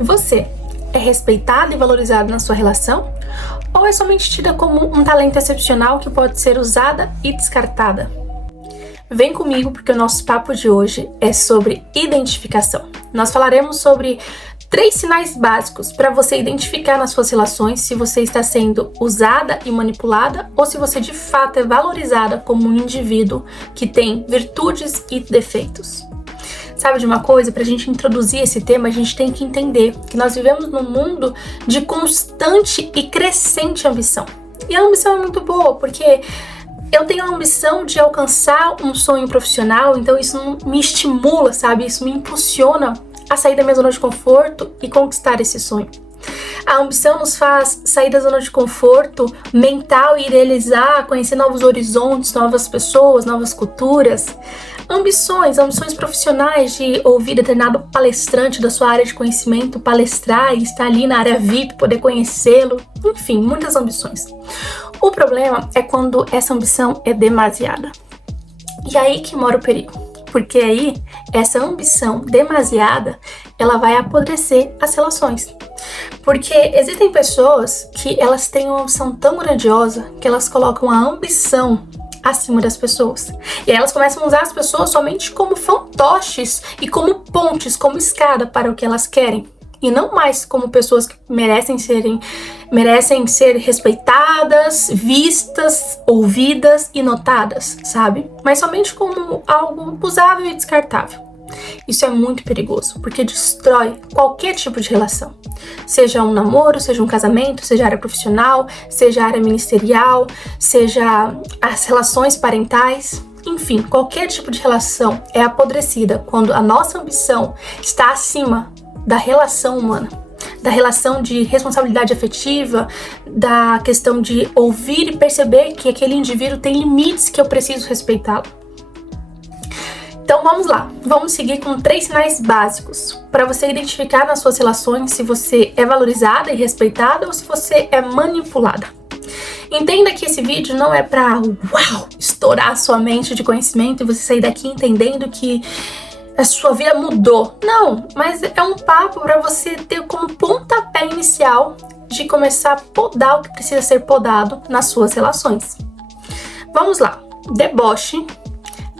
Você é respeitada e valorizada na sua relação? Ou é somente tida como um talento excepcional que pode ser usada e descartada? Vem comigo porque o nosso papo de hoje é sobre identificação. Nós falaremos sobre 3 sinais básicos para você identificar nas suas relações se você está sendo usada e manipulada ou se você de fato é valorizada como um indivíduo que tem virtudes e defeitos. Sabe de uma coisa? Para a gente introduzir esse tema, a gente tem que entender que nós vivemos num mundo de constante e crescente ambição. E a ambição é muito boa, porque eu tenho a ambição de alcançar um sonho profissional, então isso me estimula, sabe? Isso me impulsiona a sair da minha zona de conforto e conquistar esse sonho. A ambição nos faz sair da zona de conforto mental e idealizar, conhecer novos horizontes, novas pessoas, novas culturas. Ambições profissionais de ouvir determinado palestrante da sua área de conhecimento palestrar e estar ali na área VIP, poder conhecê-lo. Enfim, muitas ambições. O problema é quando essa ambição é demasiada. E aí que mora o perigo. Porque aí, essa ambição demasiada, ela vai apodrecer as relações. Porque existem pessoas que elas têm uma ambição tão grandiosa que elas colocam a ambição acima das pessoas. E aí elas começam a usar as pessoas somente como fantoches e como pontes, como escada para o que elas querem. E não mais como pessoas que merecem ser respeitadas, vistas, ouvidas e notadas, sabe? Mas somente como algo usável e descartável. Isso é muito perigoso, porque destrói qualquer tipo de relação. Seja um namoro, seja um casamento, seja área profissional, seja área ministerial, seja as relações parentais. Enfim, qualquer tipo de relação é apodrecida quando a nossa ambição está acima da relação humana, da relação de responsabilidade afetiva, da questão de ouvir e perceber que aquele indivíduo tem limites que eu preciso respeitá-lo. Então vamos lá, vamos seguir com 3 sinais básicos para você identificar nas suas relações se você é valorizada e respeitada ou se você é manipulada. Entenda que esse vídeo não é para estourar a sua mente de conhecimento e você sair daqui entendendo que a sua vida mudou. Não, mas é um papo para você ter como pontapé inicial de começar a podar o que precisa ser podado nas suas relações. Vamos lá, deboche,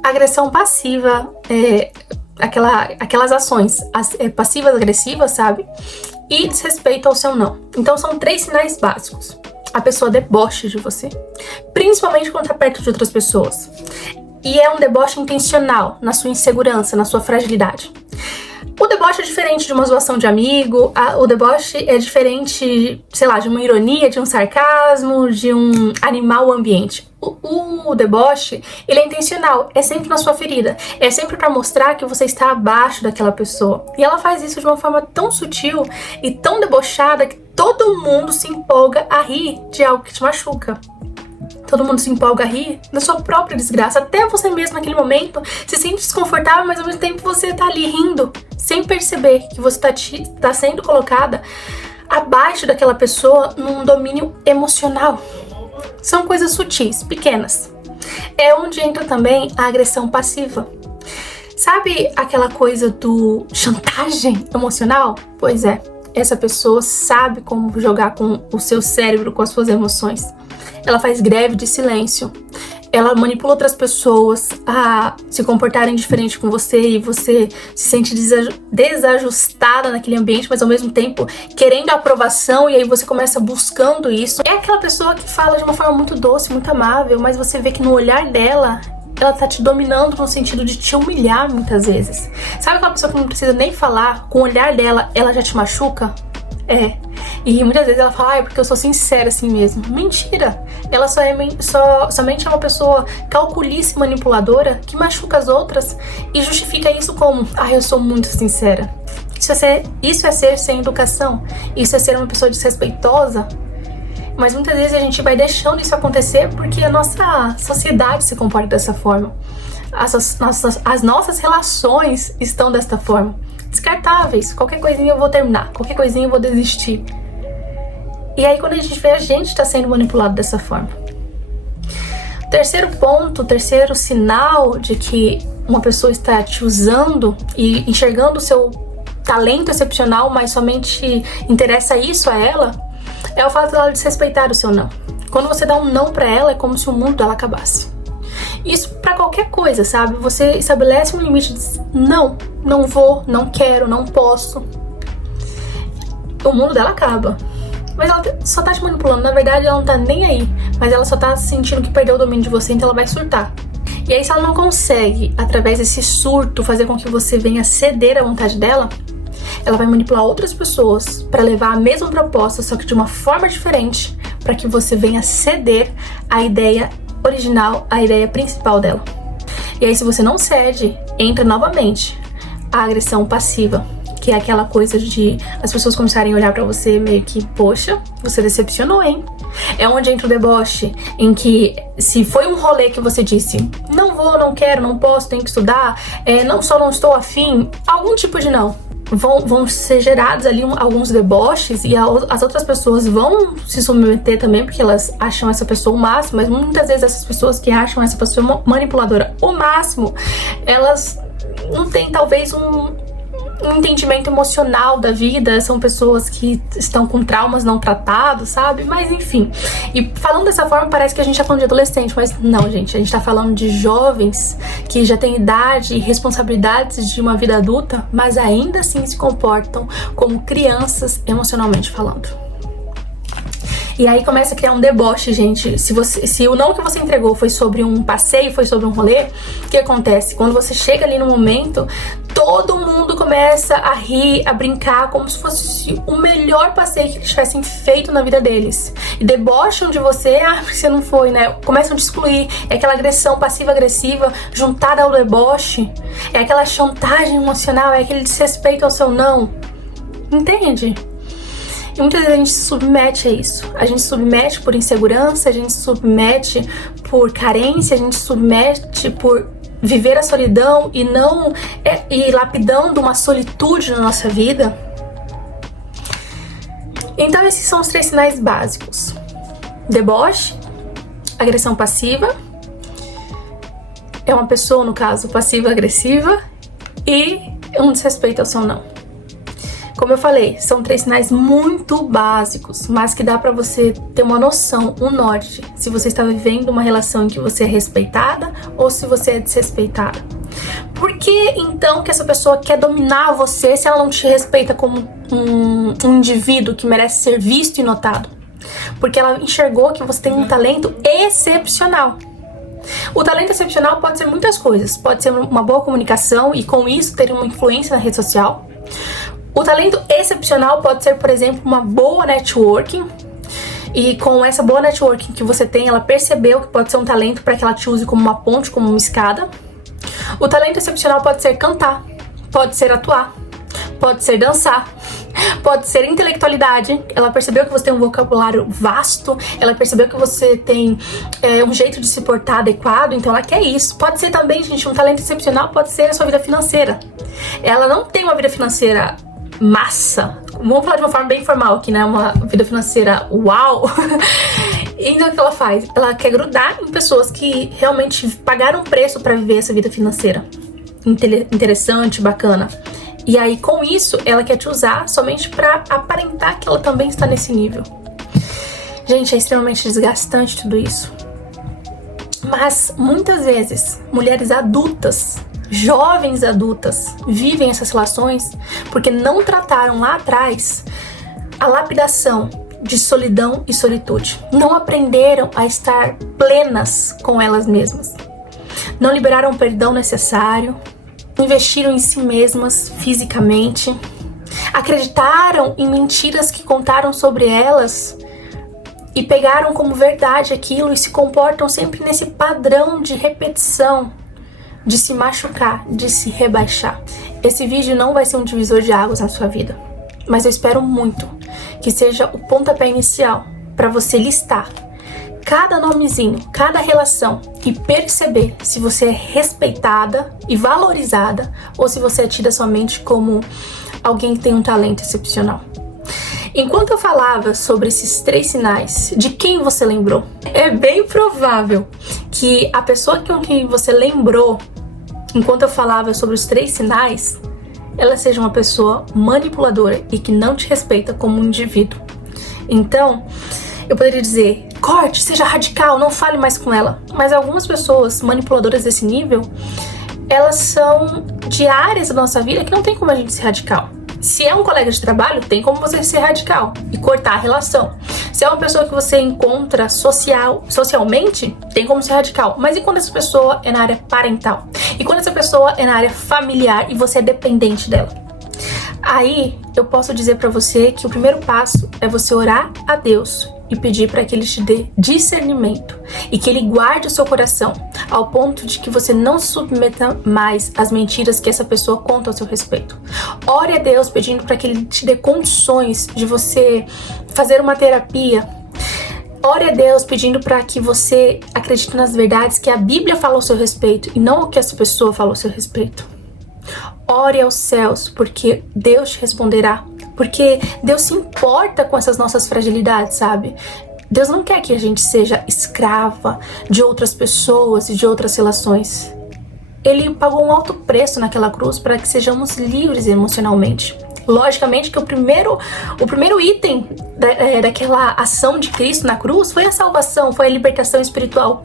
agressão passiva, aquelas ações passivas agressivas, sabe? E desrespeito ao seu não. Então são 3 sinais básicos. A pessoa deboche de você, principalmente quando está perto de outras pessoas. E é um deboche intencional, na sua insegurança, na sua fragilidade. O deboche é diferente de uma zoação de amigo, o deboche é diferente, sei lá, de uma ironia, de um sarcasmo, de um animar o ambiente. O deboche, ele é intencional, é sempre na sua ferida, é sempre para mostrar que você está abaixo daquela pessoa. E ela faz isso de uma forma tão sutil e tão debochada que todo mundo se empolga a rir de algo que te machuca. Todo mundo se empolga a rir da sua própria desgraça. Até você mesmo naquele momento se sente desconfortável, mas ao mesmo tempo você tá ali rindo, sem perceber que você tá sendo colocada abaixo daquela pessoa num domínio emocional. São coisas sutis, pequenas. É onde entra também a agressão passiva. Sabe aquela coisa do chantagem emocional? Pois é, essa pessoa sabe como jogar com o seu cérebro, com as suas emoções. Ela faz greve de silêncio. Ela manipula outras pessoas a se comportarem diferente com você e você se sente desajustada naquele ambiente, mas ao mesmo tempo querendo a aprovação e aí você começa buscando isso. É aquela pessoa que fala de uma forma muito doce, muito amável, mas você vê que no olhar dela ela tá te dominando no sentido de te humilhar muitas vezes. Sabe aquela pessoa que não precisa nem falar, com o olhar dela ela já te machuca? É. E muitas vezes ela fala, é porque eu sou sincera assim mesmo. Mentira! Ela somente é uma pessoa calculista e manipuladora que machuca as outras e justifica isso como, eu sou muito sincera. Isso é ser sem educação. Isso é ser uma pessoa desrespeitosa. Mas muitas vezes a gente vai deixando isso acontecer porque a nossa sociedade se comporta dessa forma. As nossas relações estão desta forma. Descartáveis. Qualquer coisinha eu vou terminar. Qualquer coisinha eu vou desistir. E aí quando a gente vê, a gente está sendo manipulado dessa forma. Terceiro ponto, terceiro sinal de que uma pessoa está te usando e enxergando talento excepcional, mas somente interessa isso a ela, é o fato dela desrespeitar o seu não. Quando você dá um não pra ela, é como se o mundo dela acabasse. Isso pra qualquer coisa, sabe? Você estabelece um limite de não, não vou, não quero, não posso. O mundo dela acaba. Mas ela só tá te manipulando. Na verdade, ela não tá nem aí. Mas ela só tá sentindo que perdeu o domínio de você, então ela vai surtar. E aí, se ela não consegue, através desse surto, fazer com que você venha ceder à vontade dela, ela vai manipular outras pessoas para levar a mesma proposta, só que de uma forma diferente, para que você venha ceder à ideia original, à ideia principal dela. E aí, se você não cede, entra novamente a agressão passiva, que é aquela coisa de as pessoas começarem a olhar pra você meio que, poxa, você decepcionou, hein? É onde entra o deboche, em que se foi um rolê que você disse, não vou, não quero, não posso, tenho que estudar, não só não estou afim, algum tipo de não. Vão ser gerados ali alguns deboches e as outras pessoas vão se submeter também, porque elas acham essa pessoa o máximo, mas muitas vezes essas pessoas que acham essa pessoa manipuladora o máximo, elas não têm talvez um entendimento emocional da vida, são pessoas que estão com traumas não tratados, sabe? Mas enfim, e falando dessa forma parece que a gente tá falando de adolescente, mas não, gente, a gente tá falando de jovens que já têm idade e responsabilidades de uma vida adulta, mas ainda assim se comportam como crianças emocionalmente falando. E aí começa a criar um deboche, gente. Se o não que você entregou foi sobre um passeio, foi sobre um rolê, o que acontece? Quando você chega ali no momento, todo mundo começa a rir, a brincar, como se fosse o melhor passeio que eles tivessem feito na vida deles. E debocham de você, porque você não foi, né? Começam a te excluir. É aquela agressão passiva-agressiva juntada ao deboche. É aquela chantagem emocional, é aquele desrespeito ao seu não. Entende? E muitas vezes a gente se submete a isso. A gente se submete por insegurança, a gente se submete por carência, a gente se submete por viver a solidão e não ir lapidando uma solitude na nossa vida. Então esses são os 3 sinais básicos: deboche, agressão passiva, é uma pessoa, no caso, passiva-agressiva, e um desrespeito ao seu não. Como eu falei, são 3 sinais muito básicos, mas que dá pra você ter uma noção, um norte, se você está vivendo uma relação em que você é respeitada ou se você é desrespeitada. Por que então que essa pessoa quer dominar você se ela não te respeita como um indivíduo que merece ser visto e notado? Porque ela enxergou que você tem um talento excepcional. O talento excepcional pode ser muitas coisas. Pode ser uma boa comunicação e com isso ter uma influência na rede social. O talento excepcional pode ser, por exemplo, uma boa networking. E com essa boa networking que você tem, ela percebeu que pode ser um talento para que ela te use como uma ponte, como uma escada. O talento excepcional pode ser cantar, pode ser atuar, pode ser dançar, pode ser intelectualidade. Ela percebeu que você tem um vocabulário vasto, ela percebeu que você tem um jeito de se portar adequado, então ela quer isso. Pode ser também, gente, um talento excepcional pode ser a sua vida financeira. Ela não tem uma vida financeira massa, vamos falar de uma forma bem informal aqui, né? Uma vida financeira uau. Então o que ela faz? Ela quer grudar em pessoas que realmente pagaram preço para viver essa vida financeira interessante, bacana. E aí com isso ela quer te usar somente para aparentar que ela também está nesse nível. Gente, é extremamente desgastante tudo isso. Mas muitas vezes mulheres adultas, jovens adultas, vivem essas relações porque não trataram lá atrás a lapidação de solidão e solitude. Não aprenderam a estar plenas com elas mesmas. Não liberaram o perdão necessário, investiram em si mesmas fisicamente, acreditaram em mentiras que contaram sobre elas e pegaram como verdade aquilo e se comportam sempre nesse padrão de repetição, de se machucar, de se rebaixar. Esse vídeo não vai ser um divisor de águas na sua vida, mas eu espero muito que seja o pontapé inicial para você listar cada nomezinho, cada relação e perceber se você é respeitada e valorizada ou se você é tida somente como alguém que tem um talento excepcional. Enquanto eu falava sobre esses 3 sinais, de quem você lembrou? É bem provável que a pessoa com quem você lembrou, enquanto eu falava sobre os 3 sinais, ela seja uma pessoa manipuladora e que não te respeita como um indivíduo. Então, eu poderia dizer, corte, seja radical, não fale mais com ela. Mas algumas pessoas manipuladoras desse nível, elas são de áreas da nossa vida que não tem como a gente ser radical. Se é um colega de trabalho, tem como você ser radical e cortar a relação. Se é uma pessoa que você encontra socialmente, tem como ser radical. Mas e quando essa pessoa é na área parental? E quando essa pessoa é na área familiar e você é dependente dela? Aí eu posso dizer pra você que o primeiro passo é você orar a Deus e pedir para que Ele te dê discernimento e que Ele guarde o seu coração ao ponto de que você não se submeta mais às mentiras que essa pessoa conta ao seu respeito. Ore a Deus pedindo para que Ele te dê condições de você fazer uma terapia. Ore a Deus pedindo para que você acredite nas verdades que a Bíblia fala ao seu respeito e não o que essa pessoa fala ao seu respeito. Ore aos céus, porque Deus te responderá. Porque Deus se importa com essas nossas fragilidades, sabe? Deus não quer que a gente seja escrava de outras pessoas e de outras relações. Ele pagou um alto preço naquela cruz para que sejamos livres emocionalmente. Logicamente que o primeiro item daquela ação de Cristo na cruz foi a salvação, foi a libertação espiritual.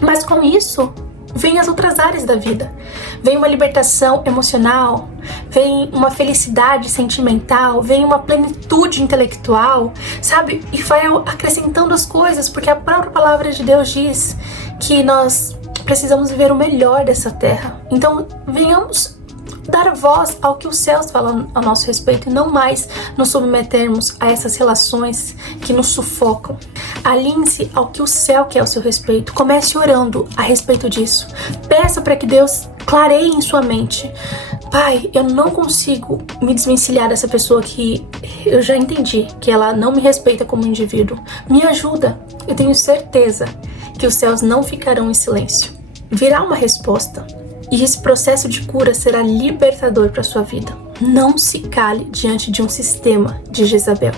Mas com isso, vem as outras áreas da vida. Vem uma libertação emocional, vem uma felicidade sentimental, vem uma plenitude intelectual, sabe? E vai acrescentando as coisas, porque a própria palavra de Deus diz que nós precisamos viver o melhor dessa terra. Então, venhamos dar voz ao que os céus falam a nosso respeito e não mais nos submetermos a essas relações que nos sufocam. Alinhe-se ao que o céu quer ao seu respeito. Comece orando a respeito disso. Peça para que Deus clareie em sua mente. Pai, eu não consigo me desvencilhar dessa pessoa que eu já entendi que ela não me respeita como indivíduo. Me ajuda. Eu tenho certeza que os céus não ficarão em silêncio. Virá uma resposta. E esse processo de cura será libertador para a sua vida. Não se cale diante de um sistema de Jezabel.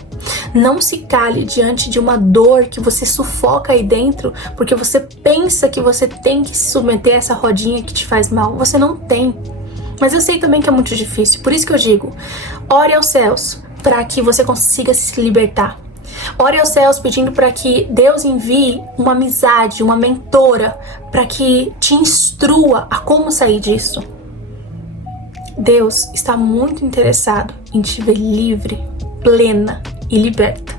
Não se cale diante de uma dor que você sufoca aí dentro porque você pensa que você tem que se submeter a essa rodinha que te faz mal. Você não tem. Mas eu sei também que é muito difícil. Por isso que eu digo, ore aos céus para que você consiga se libertar. Ore aos céus pedindo para que Deus envie uma amizade, uma mentora, para que te instrua a como sair disso. Deus está muito interessado em te ver livre, plena e liberta.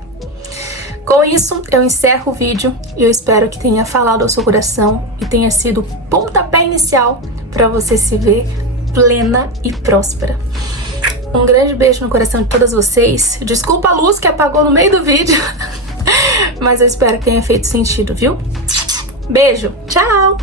Com isso, eu encerro o vídeo e eu espero que tenha falado ao seu coração e tenha sido o pontapé inicial para você se ver plena e próspera. Um grande beijo no coração de todas vocês. Desculpa a luz que apagou no meio do vídeo, mas eu espero que tenha feito sentido, viu? Beijo, tchau!